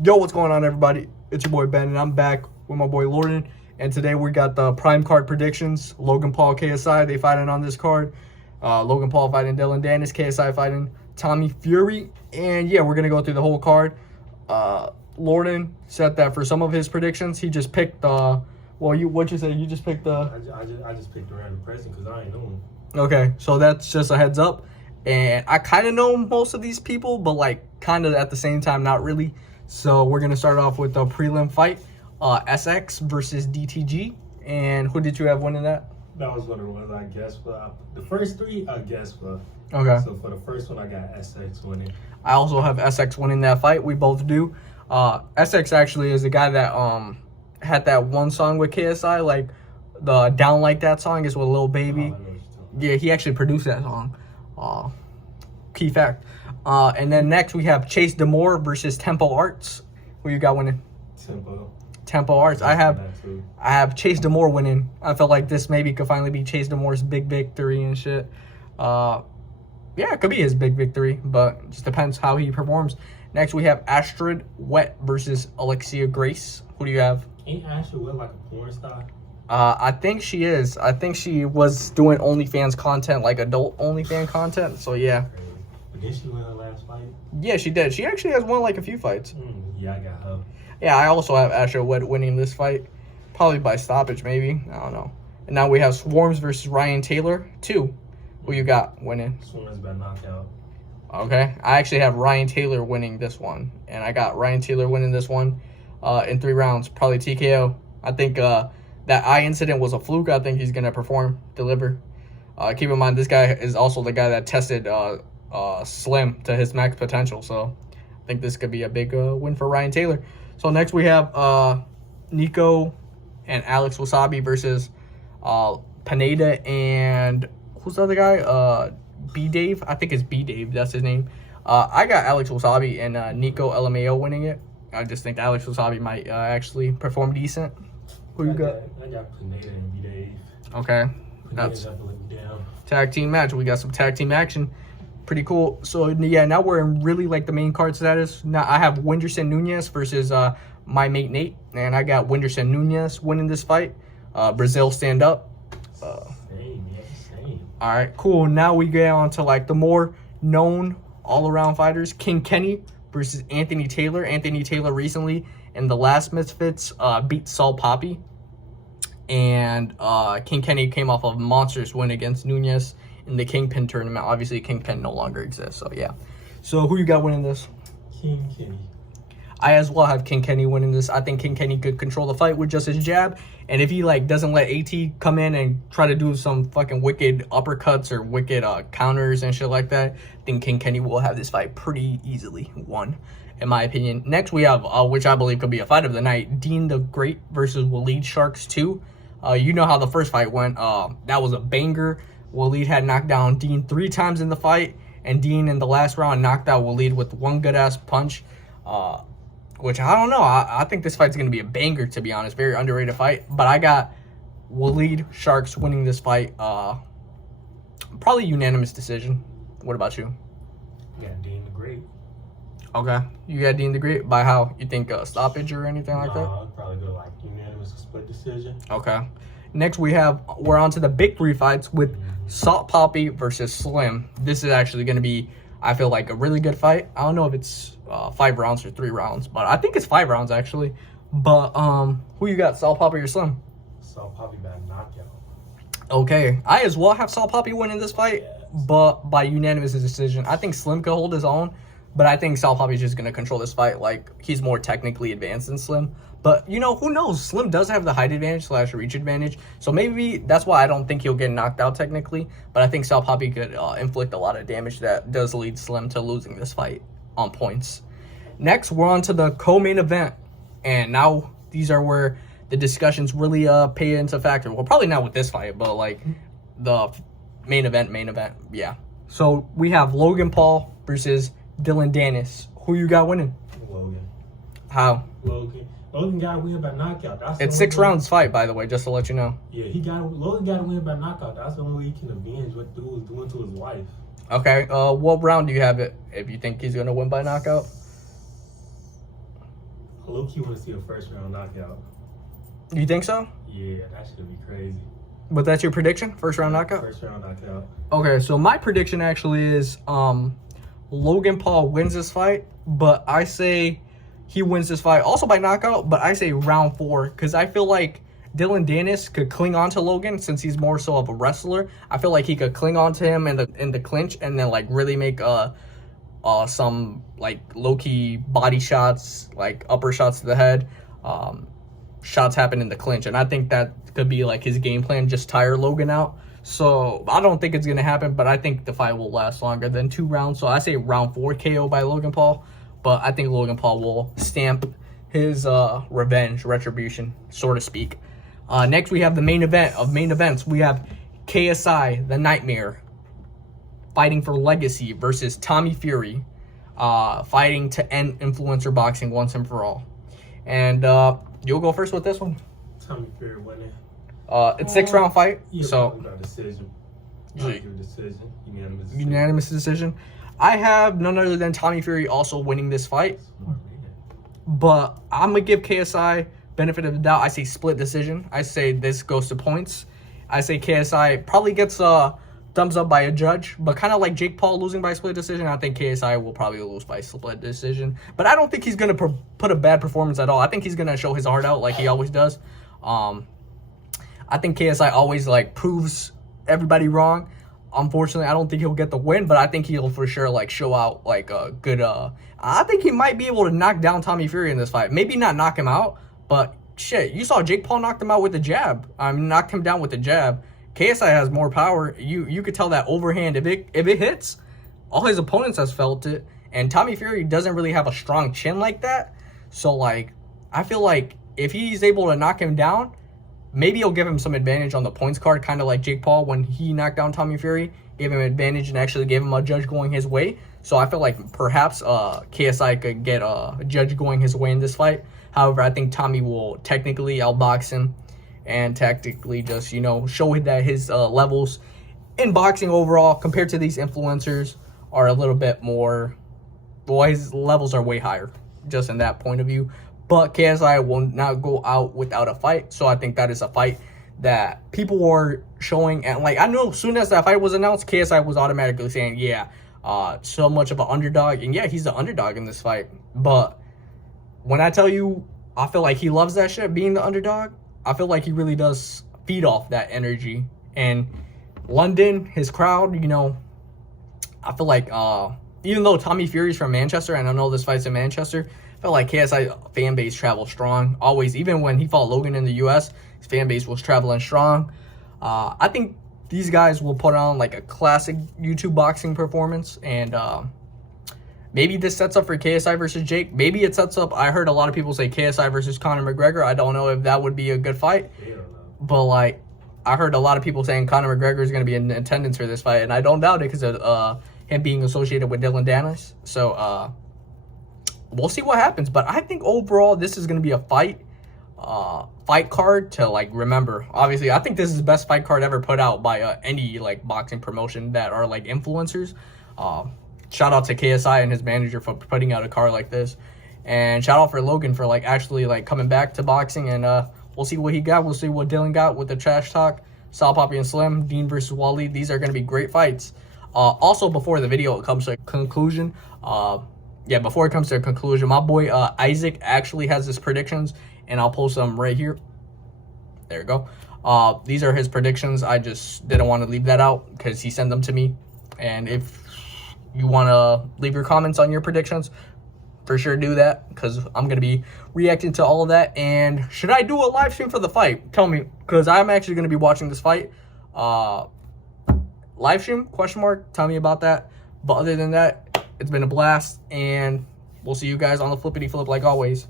Yo, what's going on, everybody? It's your boy Ben, and I'm back with my boy Lorden. And today we got the prime card predictions. Logan Paul, KSI, they fighting on this card. Logan Paul fighting Dylan Dennis, KSI fighting Tommy Fury. And yeah, we're gonna go through the whole card. Lorden said that for some of his predictions, he just picked what'd you say? You just picked I just picked a random person because I ain't know him. Okay, so that's just a heads up. And I kind of know most of these people, but like kind of at the same time, not really. So we're going to start off with the prelim fight, Isac versus DTG. And who did you have winning that? That was one of the ones I guessed for. The first three I guessed for. Okay. So for the first one, I got Isac winning. I also have Isac winning that fight. We both do. Isac actually is the guy that had that one song with KSI, like the Down Like That song is with Lil Baby. Yeah, he actually produced that song. Key fact. And then next we have Chase Demore versus Tempo Arts. Who you got winning? Tempo Arts. I have Chase Demore winning. I felt like this maybe could finally be Chase Demore's big victory and shit. Yeah, it could be his big victory, but it just depends how he performs. Next we have Astrid Wet versus Alexia Grace. Who do you have? Ain't Astrid Wet like a porn star? I think she is. I think she was doing OnlyFans content, like adult OnlyFans content. So yeah. But did she win her last fight? Yeah, she did. She actually has won like a few fights. Yeah, I got her. Yeah, I also have Asher Wood winning this fight, probably by stoppage, maybe. I don't know. And now we have Swarms versus Ryan Taylor 2. Who you got winning? Swarms by knockout. Okay, I actually have Ryan Taylor winning this one, and I got Ryan Taylor winning this one in 3 rounds, probably TKO. I think that eye incident was a fluke. I think he's gonna deliver. Keep in mind, this guy is also the guy that tested Slim to his max potential, so I think this could be a big win for Ryan Taylor. So next we have Nico and Alex Wasabi versus Pineda and who's the other guy? B Dave. I think it's B Dave. That's his name. I got Alex Wasabi and Nico LMAO winning it. I just think Alex Wasabi might actually perform decent. Who you got? I got Pineda and B Dave. Okay. That's tag team match. We got some tag team action. Pretty cool. So yeah, now we're in really like the main card status. Now I have Whindersson Nunez versus my mate Nate, and I got Whindersson Nunez winning this fight. Brazil stand up. Same. All right, cool. Now we get on to like the more known all-around fighters. King Kenny versus Anthony Taylor. Anthony Taylor recently in the last Misfits beat Saul Poppy. And King Kenny came off of a monstrous win against Nunez in the Kingpin tournament. Obviously, Kingpin no longer exists, so yeah. So who you got winning this? King Kenny. I as well have King Kenny winning this. I think King Kenny could control the fight with just his jab. And if he like doesn't let AT come in and try to do some fucking wicked uppercuts or wicked counters and shit like that, I think King Kenny will have this fight pretty easily won, in my opinion. Next we have, which I believe could be a fight of the night, Dean the Great versus Waleed Sharks 2. You know how the first fight went. That was a banger. Waleed had knocked down Dean 3 times in the fight, and Dean in the last round knocked out Waleed with one good-ass punch, which I don't know. I think this fight's going to be a banger, to be honest. Very underrated fight, but I got Waleed Sharks winning this fight, probably unanimous decision. What about you? Yeah, Dean the Great. Okay, you got Dean the Great. By how? You think stoppage or anything like that? I'll probably go like unanimous split decision. Okay. Next we're on to the big 3 fights with Salt Poppy versus Slim. This is actually going to be, I feel like, a really good fight. I don't know if it's 5 rounds or 3 rounds, but I think it's 5 rounds actually. But who you got, Salt Poppy or Slim? Salt Poppy by knockout. Okay, I as well have Salt Poppy winning this fight, but by unanimous decision. I think Slim could hold his own, but I think Salt Poppy's just going to control this fight. Like, he's more technically advanced than Slim. But, you know, who knows? Slim does have the height advantage / reach advantage. So maybe that's why I don't think he'll get knocked out technically. But I think Sal Poppy could inflict a lot of damage that does lead Slim to losing this fight on points. Next, we're on to the co-main event. And now these are where the discussions really pay into factor. Well, probably not with this fight, but like the main event, yeah. So we have Logan Paul versus Dylan Dennis. Who you got winning? Logan. How? Logan got to win by knockout. It's 6 rounds fight, by the way, just to let you know. Yeah, Logan got to win by knockout. That's the only way he can avenge what dude was doing to his wife. Okay, what round do you have it if you think he's going to win by knockout? low key want to see a first round knockout. You think so? Yeah, that should be crazy. But that's your prediction? First round knockout? First round knockout. Okay, so my prediction actually is Logan Paul wins this fight, but I say he wins this fight also by knockout, but I say round 4 because I feel like Dylan Dennis could cling on to Logan since he's more so of a wrestler. I feel like he could cling on to him in the clinch and then like really make some like low-key body shots, like upper shots to the head. Shots happen in the clinch, and I think that could be like his game plan, just tire Logan out. So I don't think it's gonna happen, but I think the fight will last longer than 2 rounds. So I say round 4 KO by Logan Paul, but I think Logan Paul will stamp his revenge, retribution, so to speak. Next, we have the main event of main events. We have KSI, the Nightmare, fighting for legacy versus Tommy Fury, fighting to end influencer boxing once and for all. And you'll go first with this one. Tommy Fury winning. It's 6-round fight, Yeah, so decision. Decision. unanimous decision. I have none other than Tommy Fury also winning this fight, but I'm gonna give KSI benefit of the doubt. I say split decision. I say this goes to points. I say KSI probably gets thumbs up by a judge, but kind of like Jake Paul losing by split decision, I think KSI will probably lose by split decision. But I don't think he's going to put a bad performance at all. I think he's going to show his heart out like he always does. I think KSI always like proves everybody wrong. Unfortunately, I don't think he'll get the win, but I think he'll for sure like show out like a good I think he might be able to knock down Tommy Fury in this fight. Maybe not knock him out, but shit, you saw Jake Paul knocked him out with the jab. Knocked him down with the jab. KSI has more power. You could tell that overhand, if it hits, all his opponents has felt it. And Tommy Fury doesn't really have a strong chin like that. So like, I feel like if he's able to knock him down, maybe he'll give him some advantage on the points card, kind of like Jake Paul when he knocked down Tommy Fury, gave him advantage and actually gave him a judge going his way. So I feel like perhaps KSI could get a judge going his way in this fight. However, I think Tommy will technically outbox him and tactically just, show that his levels in boxing overall compared to these influencers are a little bit more, well, his levels are way higher just in that point of view. But KSI will not go out without a fight. So I think that is a fight that people were showing. And like, I know as soon as that fight was announced, KSI was automatically saying, yeah, so much of an underdog. And yeah, he's the underdog in this fight. But when I tell you, I feel like he loves that shit, being the underdog. I feel like he really does feed off that energy. And London, his crowd, I feel like even though Tommy Fury's from Manchester, and I know this fight's in Manchester, I feel like KSI fan base travels strong. Always, even when he fought Logan in the US, his fan base was traveling strong. I think these guys will put on like a classic YouTube boxing performance. And maybe this sets up for KSI versus Jake. Maybe it sets up, I heard a lot of people say KSI versus Conor McGregor. I don't know if that would be a good fight. But like, I heard a lot of people saying Conor McGregor is going to be in attendance for this fight. And I don't doubt it because of him being associated with Dylan Dennis. So we'll see what happens. But I think overall this is going to be a fight card to like remember. Obviously, I think this is the best fight card ever put out by any like boxing promotion that are like influencers. Shout out to KSI and his manager for putting out a card like this, and shout out for Logan for like actually like coming back to boxing. And we'll see what he got. We'll see what Dylan got with the trash talk. Sal, Poppy, and Slim, Dean versus Wally. These are going to be great fights. Also, before the video comes to a conclusion, before it comes to a conclusion, my boy Isaac actually has his predictions, and I'll post them right here. There you go. These are his predictions. I just didn't want to leave that out because he sent them to me. And if you want to leave your comments on your predictions, for sure do that, because I'm going to be reacting to all of that. And should I do a live stream for the fight? Tell me, because I'm actually going to be watching this fight. Live stream, question mark, tell me about that. But other than that, it's been a blast, and we'll see you guys on the flippity flip like always.